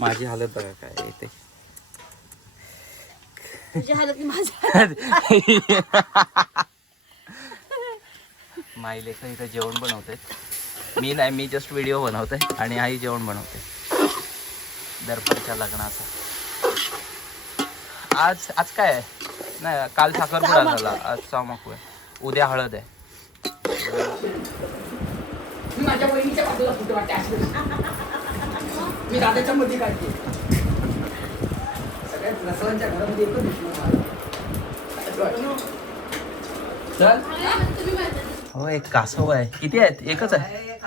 माझी हालत बघा काय येते तुझी हालत माई लेख इथं जेवण बनवते मी नाही मी जस्ट व्हिडिओ बनवते आणि आई जेवण बनवते. दर्पणच्या लग्नाचं. आज आज काय आहे? नाही काल साखरपुडा झाला. आज सामकू आहे. उद्या हळद आहे. मी दादाच्या मध्ये काढते सगळ्यात रसवांच्या घरामध्ये एकच दिसलो चल. हो एक कासव आहे. किती आहेत? एकच आहे.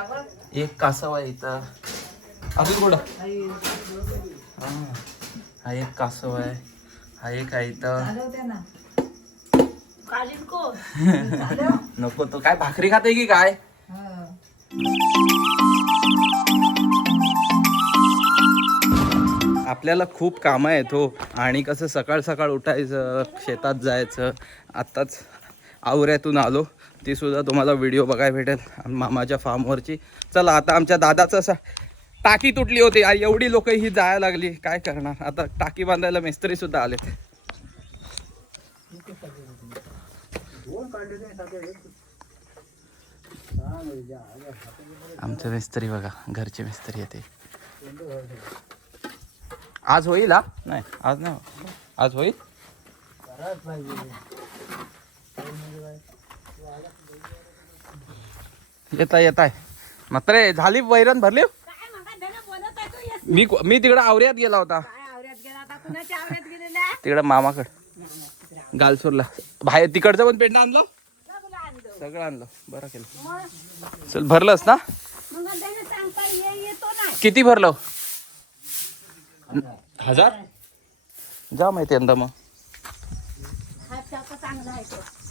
एक कासव आहे इथं. अजून कुठं? हा. हा एक कासव आहे. हा एक आहे इथं. नको तो काय भाकरी खाते की काय? आपल्याला खूप कामं आहेत हो. आणि कसं सकाळ सकाळ उठायचं शेतात जायचं. आत्ताच आवऱ्यातून आलो. ती सुद्धा तुम्हाला व्हिडिओ बघायला भेटेल. मामाच्या फार्मवरची चला आता आमच्या दादाचं असं टाकी तुटली होती. एवढी लोक ही जायला लागली. काय करणार? आता टाकी बांधायला मिस्त्री सुद्धा आलेत. आमचे मिस्त्री बघा. घरचे मिस्त्री येते. आज होईल हा? नाही आज नाही. आज होईल? येत आहे येत आहे मात्र झाली वैरण भरली? मी मी तिकडे आवऱ्यात गेला होता. तिकडे मामाकड. गालसूरला. बाहेर तिकडचं पण पेंड आणलं? सगळं आणलं. बरं केलं. चल भरलंस ना. किती भरलं? हजार? जा माहिती यंदा मग. हा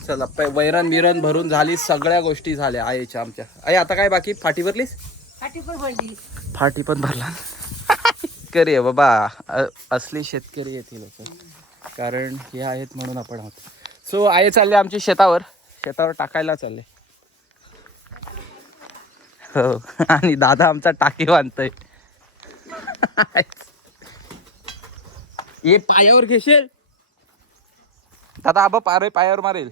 चला पै- वैरण बिरण भरून झाली सगळ्या गोष्टी झाल्या आईच्या आमच्या. आई आता काय बाकी? फाटी भरलीस? फाटी पण भरली. फाटी पण भरला. शेतकरी आहे बाबा. असली शेतकरी येतील लोक. कारण हे आहेत म्हणून आपण आहोत. सो आई चालले आमची शेतावर. शेतावर टाकायला चालले. हो. आणि दादा आमचा टाकी बांधतोय. ये पायावर घेशील. दादा आबा पारे पायावर मारेल.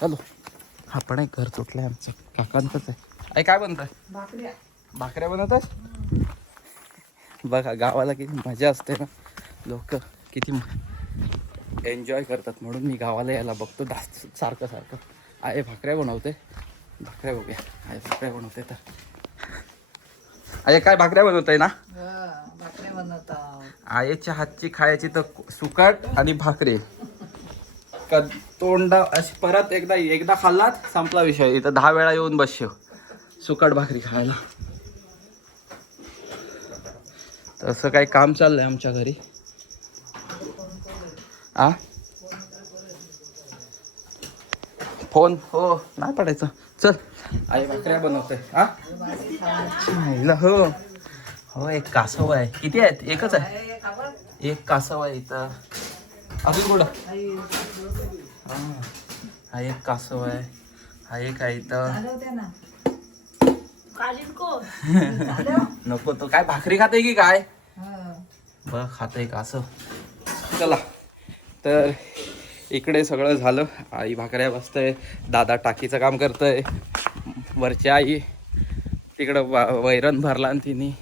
चलो. आपण एक घर तुटलंय आमचं. काकांतच आहे. काय बनतंय? भाकऱ्या. भाकऱ्या बनवत बघा गावाला किती मजा असते ना. लोक किती एन्जॉय करतात म्हणून मी गावाला यायला बघतो दा सारखं सारखं. आहे भाकऱ्या बनवते. भाकऱ्या बघूया. आहे भाकऱ्या बनवते तर. आहे काय भाकऱ्या बनवत आहे ना भाकऱ्या बनवता आईच्या हातची खायची तर सुकट आणि भाकरी. क तोंडा अशी परत एकदा एकदा खाल्लात संपला विषय. इथं दहा वेळा येऊन बसशो सुकट भाकरी खायला. तसं काही काम चाललंय आमच्या घरी. आ? फोन? हो नाही पडायचं. चल. आई भाकऱ्या बनवते. हा हो. हो एक कासव आहे. किती आहेत? एकच आहे? एक कासव आहे इथं. अजून कुठं? हा हा एक कासव आहे. हा एक आहे इथं. नको तो काय भाकरी खाते की काय? बघ खाते कासव चला. तर इकडे सगळं झालं. आई भाकऱ्या बसतंय. दादा टाकीचं काम करतंय. वरची आई तिकडं वा वैरण भरला आणि तिने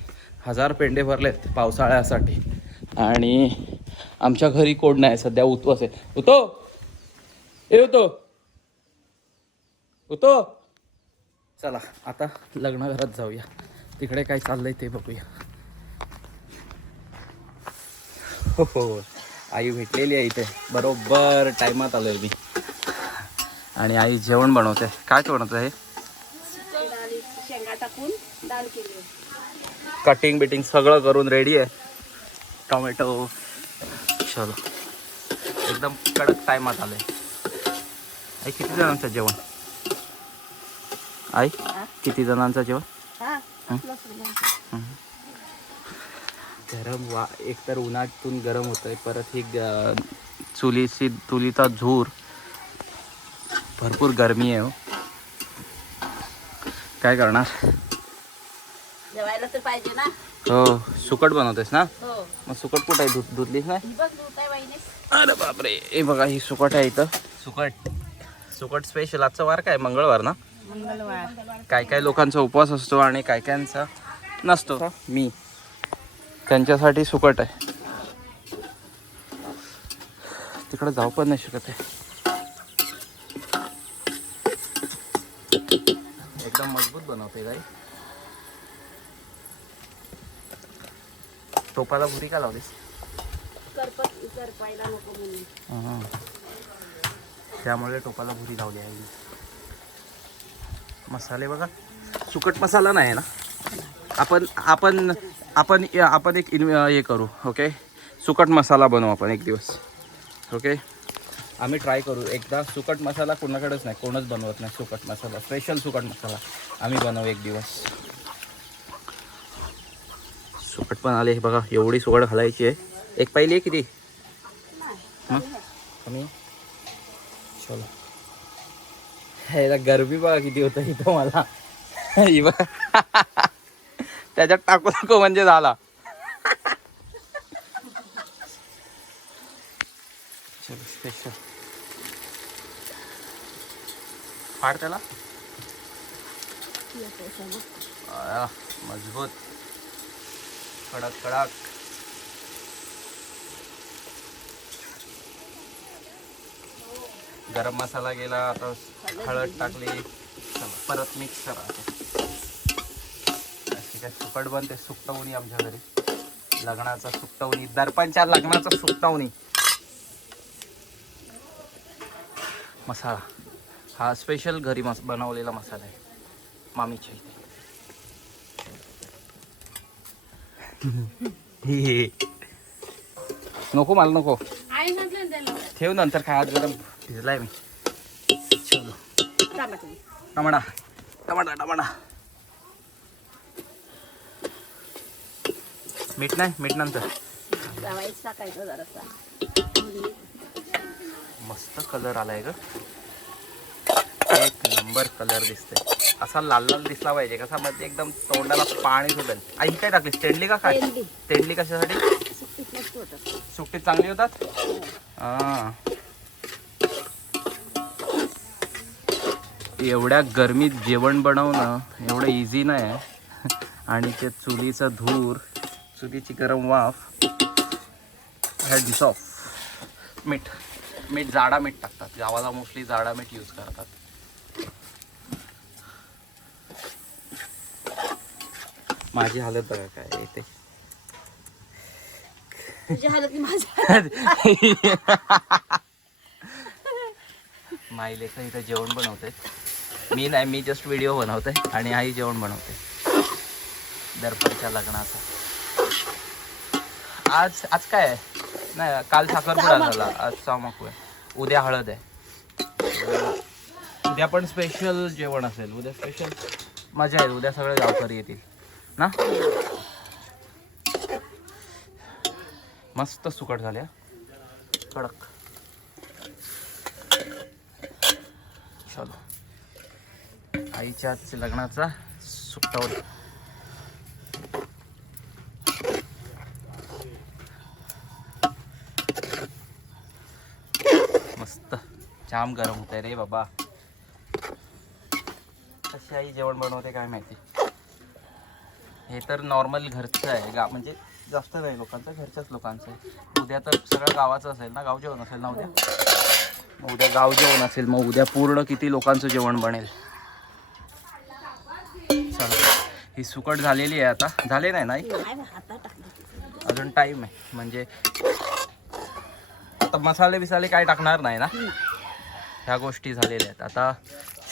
हजार पेंडे भरलेत पावसाळ्यासाठी. आणि आमच्या घरी कोण नाही सध्या उतवस आहे. उतो! ए उतो! उतो! चला आता लग्नाघरात जाऊया. तिकडे काय चाललंय ते बघूया. हो हो. आई भेटलेली आहे इथे. बरोबर टायमात आलोय मी. आणि आई जेवण बनवते. काय बनवत आहे शेंगा टाकून केली कटिंग बिटिंग सगळं करून रेडी आहे. टोमॅटो चलो. एकदम कडक टायमात आलंय. आई किती जणांचं जेवण? आई किती जणांचं जेवण. गरम वा एकतर उन्हातून गरम होतंय परत ही चुलीची चुलीचा झूर भरपूर गरमी आहे हो. काय करणार? जेवायला तर पाहिजे ना. हो सुकट बनवतेस ना? हो. मग सुकट कुठं आहे? धुतलीस ही दूध आहे वहिनी अरे बापरे हे बघा ही सुकट आहे इथं. सुकट. सुकट स्पेशल आजचा वार काय? मंगळवार ना? काय काय लोकांचा उपवास असतो आणि काय कायांचा नसतो. मी. त्यांच्यासाठी सुकट आहे. तिकडे जाऊ पण नाही शकत आहे. एकदम मजबूत बनवते गाई टोपाला भुरी का लावलीस. त्यामुळे टोपाला भुरी लावली आहे. मसाले बघा. सुकट मसाला नाही ना? आपण आपण आपण आपण एक इन हे करू ओके? सुकट मसाला बनवू आपण एक दिवस ओके? आम्ही ट्राय करू. एकदा सुकट मसाला कोणाकडेच नाही कोणच बनवत नाही सुकट मसाला स्पेशल सुकट मसाला. आम्ही बनवू एक दिवस. सुकट पण आले हे बघा एवढी सुकट घालायची आहे. एक पहिली आहे किती? हं? कमी? चलो. ह्याला गरमी बघा किती होतं इथं मला. ही बघा त्याच्यात टाकू नको म्हणजे झाला. फाड त्याला? मजबूत. कडक कडक. गरम मसाला गेला आता हळद टाकली परत मिक्स करा. अशी काय सुकट बनते सुकटवणी आमच्या घरी. लग्नाचा सुकटवणी दर्पणच्या लग्नाचा सुकटवणी मसाला. हा स्पेशल घरी मस बनवलेला मसाला आहे. मामीच्या इथे. नको मला नको. ठेव नंतर काय आज जरा मी. Tomato tomato tomato. मीठ नाही? मीठ नंतर. मस्त कलर आलाय ग. एक नंबर कलर दिसतोय. असा लाल लाल दिसला पाहिजे कसा मध्ये एकदम तोंडाला पाणी सुटेल. आई काय टाकलीस? तेंडली का काय तेंडली. कशासाठी? सुट्टीत चांगली होतात? हा. एवढ्या गरमीत जेवण बनवणं एवढं इझी नाही आहे आणि ते चुलीचं धूर चुलीची गरम वाफ हॅड्स ऑफ मीठ मीठ जाडा मीठ टाकतात. गावाला मोस्टली जाडा मीठ यूज करतात. माझी हालत बघा काय येते माझी माई लेखं इथं जेवण बनवते मी नाही मी जस्ट व्हिडिओ बनवते आणि आई जेवण बनवते. दर्पणच्या लग्नाचा. आज आज काय आहे? नाही काल साखरपुडा झाला. आज सामकू आहे उद्या हळद आहे. उद्या पण स्पेशल जेवण असेल. उद्या स्पेशल मजा येईल उद्या सगळे गावकरी येतील. ना? मस्त सुकट झाल्या कडक. चलो. आईच्या आजच्या लग्नाचा सुट्टावली मस्त. जाम गरम होत आहे रे बाबा. कशी आई जेवण बनवते काय माहिती? हे तर नॉर्मल घरचं आहे. गा म्हणजे जास्त नाही लोकांचं घरच्याच लोकांचं आहे. उद्या तर सगळं गावाचं असेल ना? गाव जेवण असेल ना उद्या? मग उद्या गाव जेवण असेल. मग उद्या पूर्ण किती लोकांचं जेवण बनेल? चला. ही सुकट झालेली आहे आता. झाले नाही नाही अजून टाईम आहे. म्हणजे आता मसाले बिसाले काय टाकणार नाही ना? ह्या गोष्टी झालेल्या आहेत. आता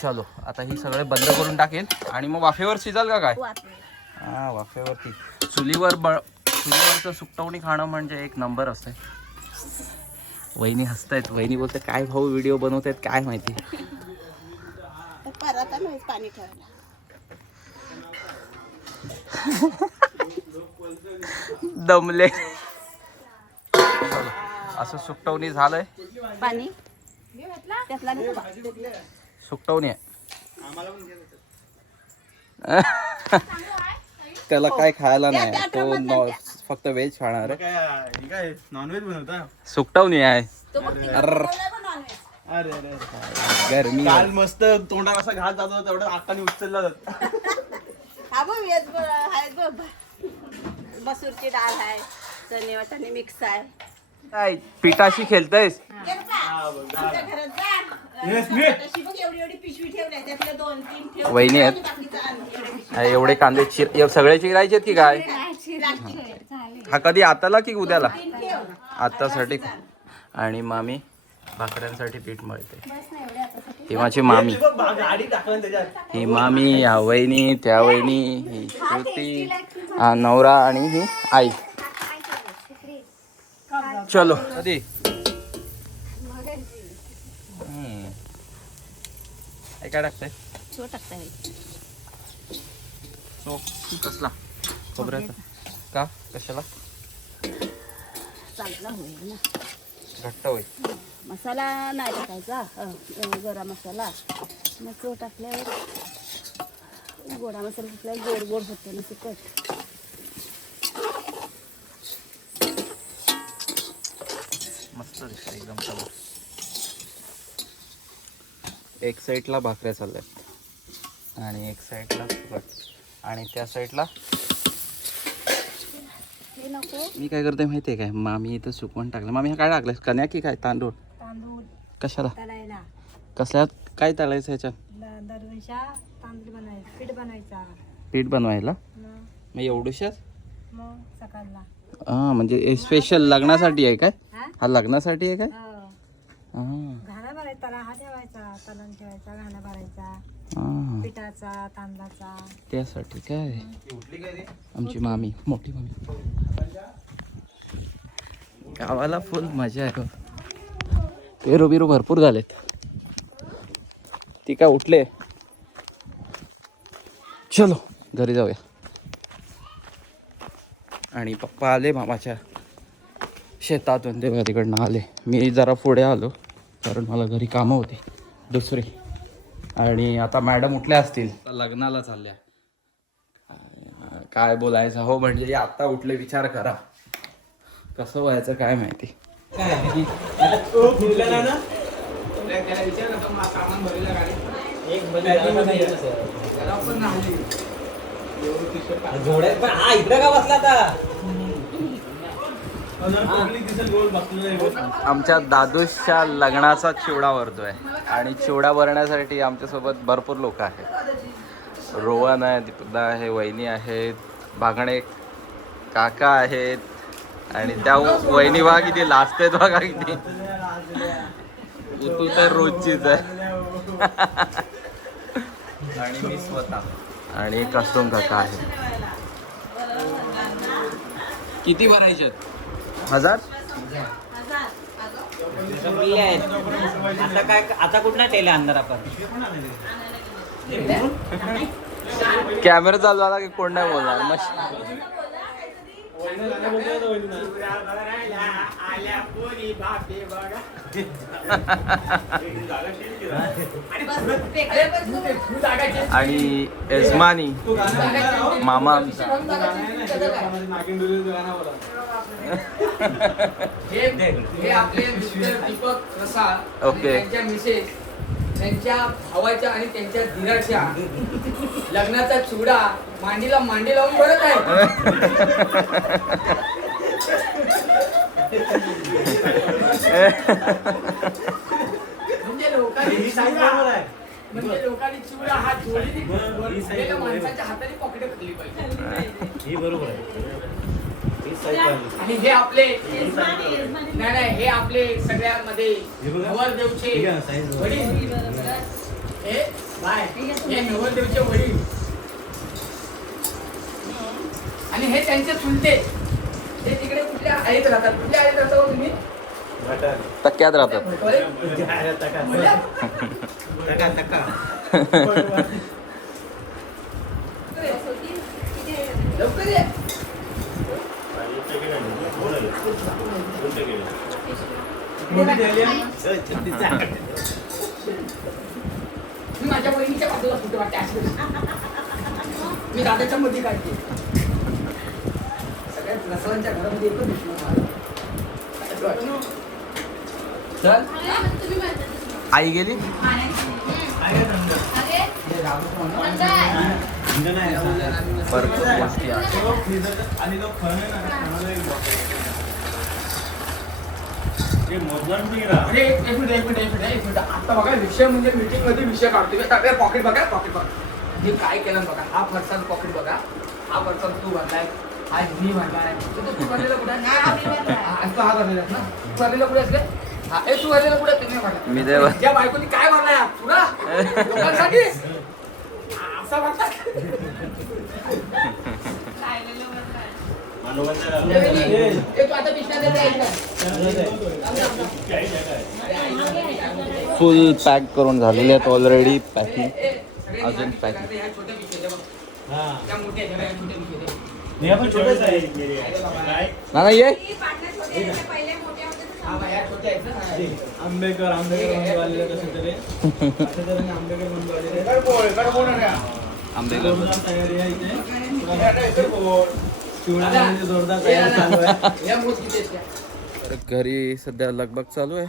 चलो. आता ही सगळे बंद करून टाकेल आणि मग वाफेवर शिजाल का काय? हा वाफेवरती. चुलीवर ब चुलीवरचं सुकटवणी खाणं म्हणजे एक नंबर असते वहिनी हसतायत. वहिनी बोलते काय भाऊ व्हिडिओ बनवतायत? काय माहिती? पाणी ठेवायला. दमले. असं सुकटवणी झालंय. पाणी. त्यातला. सुकटवणी आहे. त्याला काय खायला नाही. तो फक्त व्हेज खाणार आहे. काय काय नॉनव्हेज बनवता? सुकटवणी आहे. अरे. अरे गरमी काल मस्त तोंडात असा घास जातो तेवढं आकाने उचलला. जात हा बघ व्हेज ब- आहेत बघ मसूरची डाळ आहे चणे वाटाणे मिक्स आहे काय पिठाशी खेळतयस? हे। बघा, आमच्या घरात जा. Yes, me. तशी बघ एवढी एवढी पिशवी ठेवली त्यातले दोन तीन ठेव वहिनी आहेत. एवढे कांदे चिर सगळे चिरायचे की काय. हा. कधी आताला की उद्याला. आतासाठी. आणि मामी भाकऱ्यांसाठी पीठ मळते. ही माझी मामी. गाडी टाकलं त्याच्यात ही मामी ह्या वहिनी त्या वहिनी ही श्रुती हा नवरा आणि ही आई. चलो. कधी काय टाकतंय? कसला? खोबऱ्याचा. का? कशाला? घट्ट होईल. मसाला नाही टाकायचा. गरम मसाला. मग तो टाकल्यावर गोडा मसाला टाकल्यावर गोड गोड होते ना सुकट मस्त दिसतं एकदम एक साईडला भाकऱ्या चालल्यात आणि एक साईडला सुकट आणि त्या साईडला मी काय करते माहिती आहे काय? मामी इथं सुकवून टाकलं. मामी हा काय टाकलं कन्या की काय? तांदूळ? तांदूळ कशाला? तळायला. कसल्यात? काय तळायचं ह्याच्यात? दरवेळेला तांदूळ बनायचा पीठ बनायचा पीठ बनवायला? मग? मग एवढूशाच? मग सकाळला. हां म्हणजे स्पेशल लग्नासाठी आहे काय? हा? हा लग्नासाठी आहे काय? हो. हां. घाणा भरायचा हा ठेवायचा तलन ठेवायचा घाणा भरायचा. हां. पिठाचा तांदळाचा. त्यासाठी काय? आमची मामी मोठी मामी. गावाला फुल मजा आहे हो. पेरू बिरू भरपूर झालेत. ती काय उठले? चलो घरी जाऊया. आणि पप्पा आले मामाच्या शेतातून. ते तिकडनं आले. मी जरा पुढे आलो कारण मला घरी कामं होती दुसरी. आणि आता मॅडम उठल्या असतील. लग्नाला चालल्या. काय बोलायचं? हो म्हणजे आता उठले विचार करा. कसं व्हायचं काय माहिती? जोड्यात पण हा इकडे का बसला आता? आमच्या दादूशच्या लग्नाचा चिवडा भरतोय आणि चिवडा भरण्यासाठी आमच्यासोबत भरपूर लोक आहेत. रोहन आहे दीपदा आहे वहिनी आहेत भागणे काका आहेत. आणि त्या वहिनी बघा किती लास्ट आहेत बघा किती. तू तर रोजचीच आहे. आणि मी स्वतः. आणि कस्तुम काका आहे. किती भरायचे हजार? आता काय आता कुठला टेला आणणार आपण? कॅमेरा चालू झाला की कोण नाही बोलणार? मग आणि यजमानी मामा आमचा हे आपले मिस्टर दीपक प्रसाद ओके. आणि त्यांच्या मिसेस त्यांच्या भावाच्या आणि त्यांच्या धीराच्या लग्नाचा चुडा मांडीला मांडी लावून भरत आहे म्हणजे लोकांनी म्हणजे लोकांनी चिवडा हा जोडीने भरलेल्या माणसाच्या हाताने पकडे पडली पाहिजे. ही बरोबर आहे. आणि हे आपले नाही नाही हे आपले सगळ्यामध्ये नवरदेवचे वडील. हे बाय. हे नवरदेवचे वडील. आणि हे त्यांचे चुलते ते तिकडे कुठल्या आईत राहतात? कुठल्या आईत राहतात हो तुम्ही? टक्क्यात राहतात. भटोरे? कुठल्या? लवकर ये मी माझ्या बहिणीच्या बाजूला फोटो वाटते? मी दादाच्या मध्ये काढते रसवांच्या घरामध्ये एकच वाटतं. चल आई गेली भरपूर गोष्टी एक box आहे. ते मोजणार नाही रा. अरे एक एक मिनिट एक मिनिट एक मिनिट एक मिनिट. आता बघा विषय म्हणजे मीटिंगमध्ये विषय काढतोय पॉकेट बघा पॉकेट बघा. मी काय केलं बघा? हा फरसान पॉकेट बघा. हा फरसान तू भरलाय हा मी तू भरलेला कुठे? हा, तू हा भरलेला ना? तू भरलेला कुठे असले हा ए तू भरलेला कुठे तुम्ही मी तुझ्या बायकोनी काय भरलाय तुला लोकांसाठी? असा भरला. फुल पॅक करून झालेले आहेत ऑलरेडी पॅकिंग अजून निघाले, हा. ना ये हा. हा. आंबेकर आंबेकर घरी सध्या लगबग चालू आहे.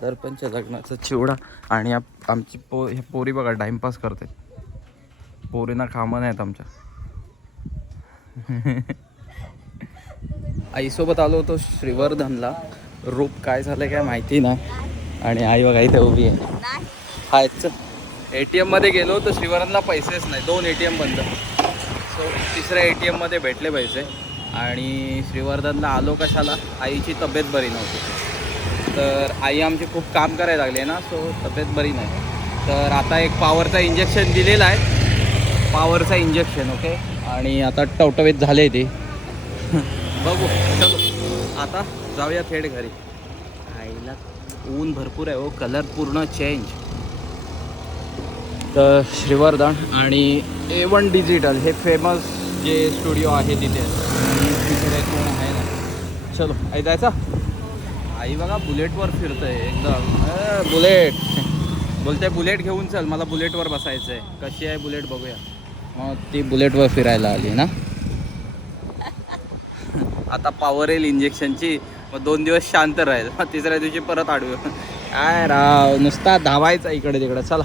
दर्पणच्या लग्नाचा चिवडा आणि आप- आमची पो ह्या पोरी बघा टाइमपास करते. पोरींना कामं नाहीत आमच्या. आईसोबत आलो होतो श्रीवर्धनला. रूप काय झालं काय माहिती नाही आणि आई बघा इथे उभी आहे. हाय ए टी एममध्ये गेलो तर श्रीवर्धनला पैसेच नाही. दोन ए टी बंद. सो तिसऱ्या ए टी एममध्ये भेटले पैसे. आणि श्रीवर्धनला आलो कशाला? आईची तब्येत बरी नव्हती. तर आई आमची खूप काम करायला लागली ना सो तब्येत बरी नाही. तर आता एक पॉवरचा इंजेक्शन दिलेला आहे. पॉवरचा इंजेक्शन ओके आणि आता टवटवीत झाले ते. बघू चलो. आता जाऊया थेट घरी. आईला ऊन भरपूर आहे हो कलर पूर्ण चेंज तर श्रीवर्धन आणि ए वन डिजिटल हे फेमस जे स्टुडिओ आहे तिथे. आणि तिकडे कोण आहे ना. चलो आई जायचा? आई बघा बुलेटवर फिरतंय एकदम. अ, बुलेट. बोलते बुलेट घेऊन चल मला बुलेटवर बसायचं आहे कशी आहे बुलेट बघूया. मग ती बुलेटवर फिरायला आली ना. आता पॉवर येईल इंजेक्शनची मग दोन दिवस शांत राहील. मग तिसऱ्या दिवशी परत आडू काय राव नुसता धावायचा इकडे तिकडे चला.